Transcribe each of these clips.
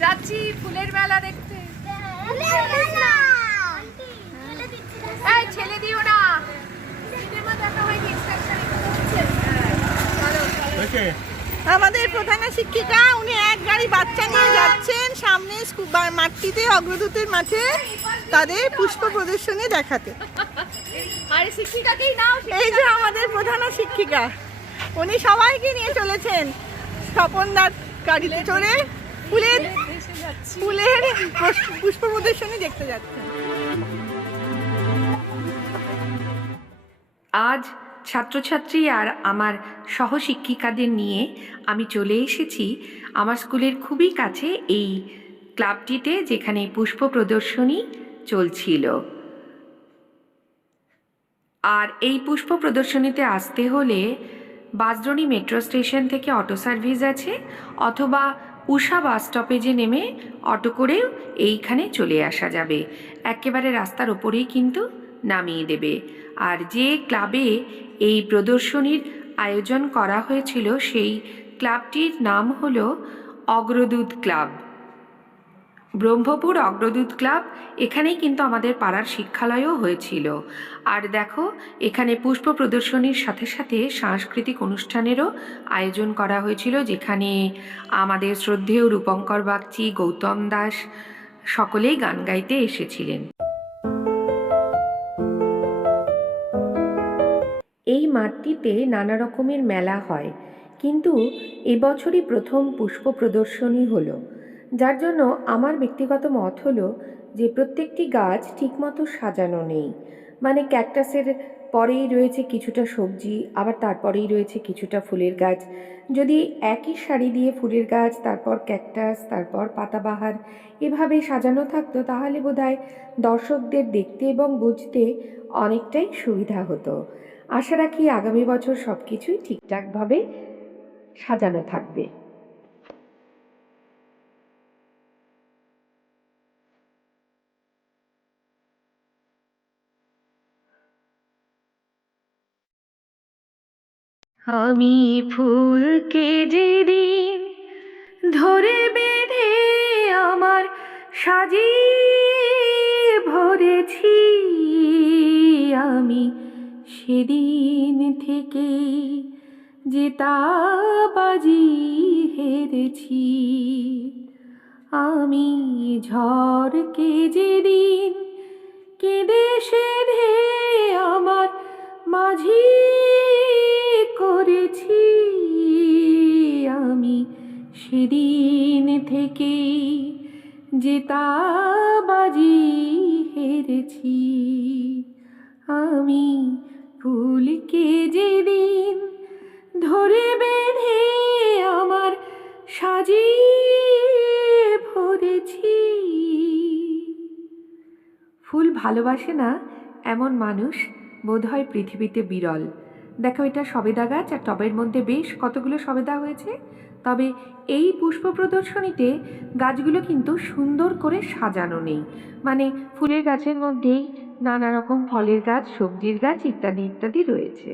যাচ্ছি ফুলের মেলা দেখতে ছেলে দিও না সিনেমা দেখা হয়নি extraction হচ্ছে। হ্যাঁ, চলো, চলো। আমাদের প্রধান শিক্ষিকা উনি এক গাড়ি বাচ্চা নিয়ে যাচ্ছেন সামনে মাঠটিতে অগ্রদূতের মাঠে তাদের পুষ্প প্রদর্শনী দেখাতে। আরে শিক্ষিকাকেই নাও এই যে আমাদের প্রধান শিক্ষিকা উনি সবাইকে নিয়ে চলেছেন স্বপনদার গাড়িতে চড়ে ফুলের ফুলের পুষ্প- পুষ্প প্রদর্শনী দেখতে যাচ্ছেন। আজ ছাত্রছাত্রী আর আমার সহশিক্ষিকাদের নিয়ে আমি চলে এসেছি আমার স্কুলের খুবই কাছে এই ক্লাবটিতে যেখানে পুষ্প প্রদর্শনী চলছিল। আর এই পুষ্প প্রদর্শনীতে আসতে হলে বাসদ্রণী মেট্রো স্টেশন থেকে অটো সার্ভিস আছে অথবা উষা বাস স্টপেজে নেমে অটো করেও এইখানে চলে আসা যাবে। একেবারে রাস্তার ওপরেই কিন্তু নামিয়ে দেবে। আর যে ক্লাবে এই প্রদর্শনীর আয়োজন করা হয়েছিল সেই ক্লাবটির নাম হল অগ্রদূত ক্লাব। ব্রহ্মপুর অগ্রদূত ক্লাব এখানেই কিন্তু আমাদের পাড়ার শিক্ষালয়ও হয়েছিল। আর দেখো, এখানে পুষ্প প্রদর্শনীর সাথে সাথে সাংস্কৃতিক অনুষ্ঠানেরও আয়োজন করা হয়েছিল, যেখানে আমাদের শ্রদ্ধেয় রূপঙ্কর বাগচি, গৌতম দাস সকলেই গান গাইতে এসেছিলেন। এই মাঠটিতে নানা রকমের মেলা হয়। কিন্তু এবছরই প্রথম পুষ্প প্রদর্শনী হলো। যার জন্য আমার ব্যক্তিগত মত হলো যে প্রত্যেকটি গাছ ঠিকমতো সাজানো নেই। মানে ক্যাকটাসের পরেই রয়েছে কিছুটা সবজি, আবার তারপরেই রয়েছে কিছুটা ফুলের গাছ। যদি একই সারি দিয়ে ফুলের গাছ, তারপর ক্যাকটাস, তারপর পাতাবাহার এভাবে সাজানো থাকতো, তাহলে বোধহয় দর্শকদের দেখতে এবং বুঝতে অনেকটাই সুবিধা হতো। আশা রাখি আগামী বছর সব কিছুই ঠিকঠাকভাবে সাজানো থাকবে। আমি ফুলকে যেদিন ধরে বেঁধে আমার সাজিয়ে ভরেছি, আমি সেদিন থেকে যে বাজি হেরেছি আমি ঝড়কে যেদিন কেঁদে সেধে আমার মাঝি করেছি, আমি সেদিন থেকে যে বাজি হেরেছি আমি ফুলকে যেদিন ধরে বেঁধে আমার সাজিয়ে ভরেছি। ফুল ভালোবাসে না এমন মানুষ বোধহয় পৃথিবীতে বিরল। দেখো এটা সবেদা গাছ আর টবের মধ্যে বেশ কতগুলো সবেদা হয়েছে। তবে এই পুষ্প প্রদর্শনীতে গাছগুলো কিন্তু সুন্দর করে সাজানো নেই। মানে ফুলের গাছের মধ্যেই নানা রকম ফলের গাছ সবজির গাছ ইত্যাদি ইত্যাদি রয়েছে।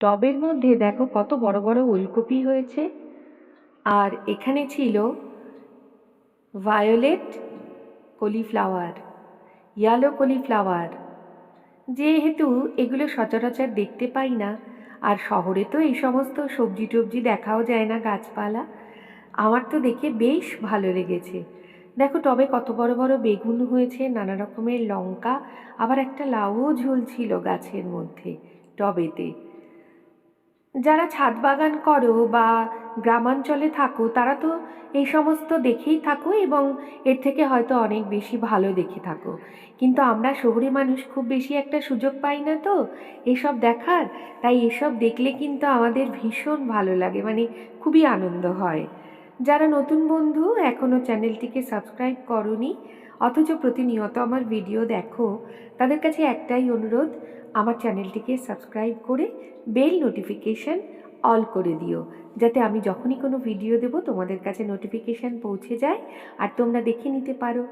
টবের মধ্যে দেখো কত বড় বড় ওলকপি হয়েছে। আর এখানে ছিল ভায়োলেট কলিফ্লাওয়ার, ইয়েলো কলিফ্লাওয়ার। যেহেতু এগুলো সচরাচর দেখতে পাই না, আর শহরে তো এই সমস্ত সবজি টবজি দেখাও যায় না গাছপালা, আমার তো দেখে বেশ ভালো লেগেছে। দেখো টবে কত বড় বড় বেগুন হয়েছে, নানা রকমের লঙ্কা, আবার একটা লাউও ঝুলছিল গাছের মধ্যে টবেতে। যারা ছাদ বাগান করো বা গ্রামাঞ্চলে থাকো, তারা তো এই সমস্ত দেখেই থাকো এবং এর থেকে হয়তো অনেক বেশি ভালো দেখে থাকো। কিন্তু আমরা শহুরে মানুষ খুব বেশি একটা সুযোগ পাই না তো এসব দেখার। তাই এসব দেখলে কিন্তু আমাদের ভীষণ ভালো লাগে মানে খুবই আনন্দ হয়। যারা নতুন বন্ধু এখনও চ্যানেলটিকে সাবস্ক্রাইব করনি অথচ প্রতিনিয়ত আমার ভিডিও দেখো, তাদের কাছে একটাই অনুরোধ, আমার চ্যানেলটিকে সাবস্ক্রাইব করে বেল নোটিফিকেশন অল করে দিও, যাতে আমি যখনই কোনো ভিডিও দেব তোমাদের কাছে নোটিফিকেশান পৌঁছে যায় আর তোমরা দেখে নিতে পারো।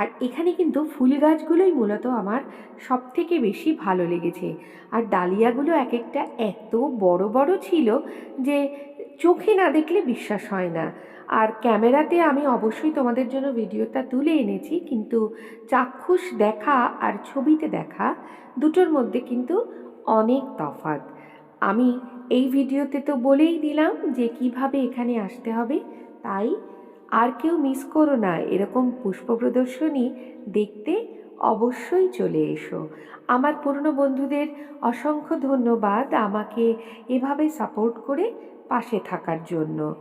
আর এখানে কিন্তু ফুল গাছগুলোই মূলত আমার সব থেকে বেশি ভালো লেগেছে। আর ডালিয়াগুলো এক একটা এত বড় বড় ছিল যে চোখে না দেখলে বিশ্বাস হয় না। আর ক্যামেরাতে আমি অবশ্যই তোমাদের জন্য ভিডিওটা তুলে এনেছি, কিন্তু চাক্ষুষ দেখা আর ছবিতে দেখা দুটোর মধ্যে কিন্তু অনেক তফাৎ। আমি এই ভিডিওতে তো বলেই দিলাম যে কীভাবে এখানে আসতে হবে, তাই আর কেউ মিস করো না। এরকম পুষ্প প্রদর্শনী দেখতে অবশ্যই চলে এসো। আমার পুরনো বন্ধুদের অসংখ্য ধন্যবাদ আমাকে এভাবে সাপোর্ট করে পাশে থাকার জন্য।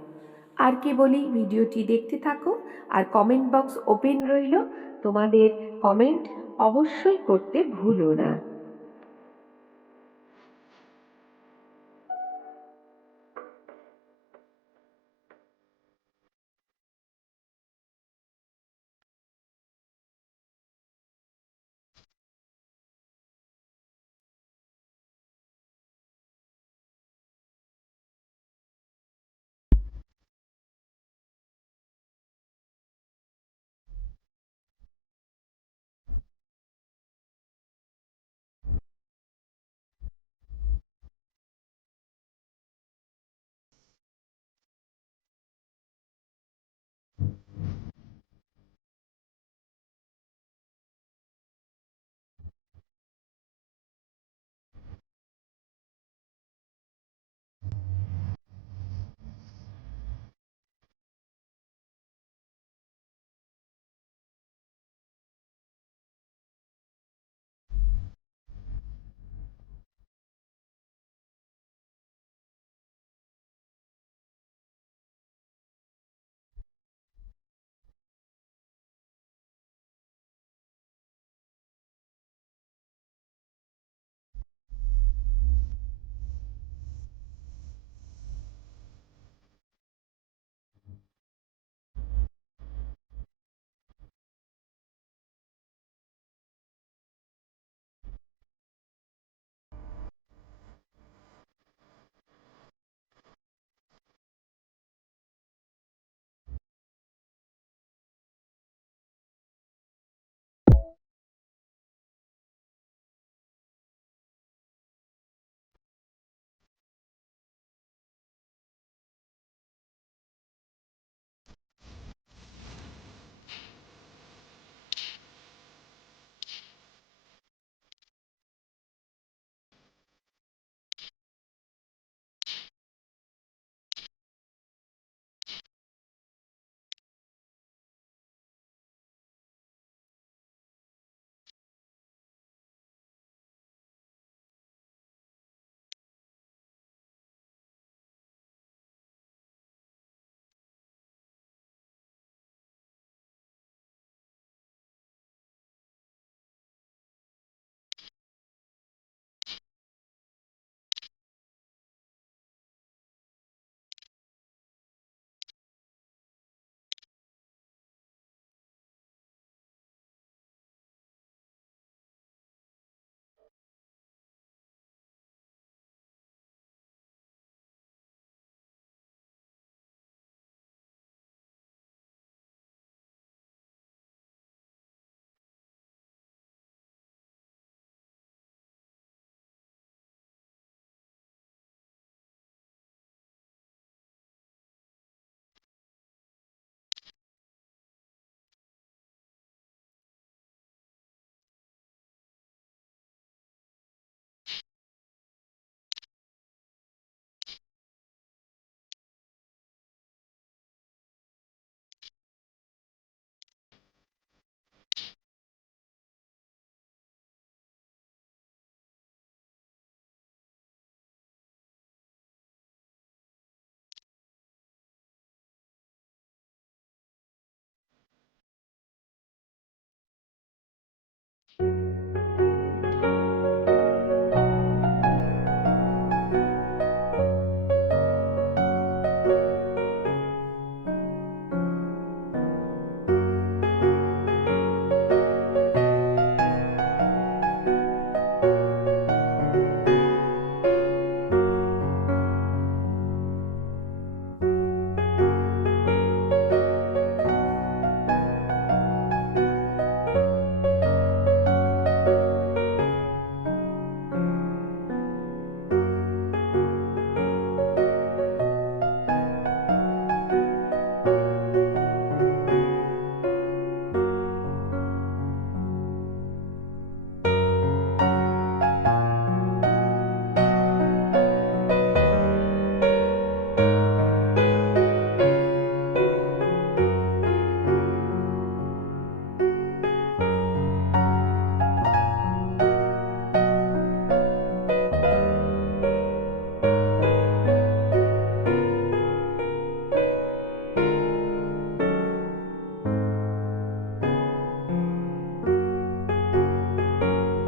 আর কি বলি, ভিডিওটি দেখতে থাকো আর কমেন্ট বক্স ওপেন রইল। তোমাদের কমেন্ট অবশ্যই করতে ভুলো না।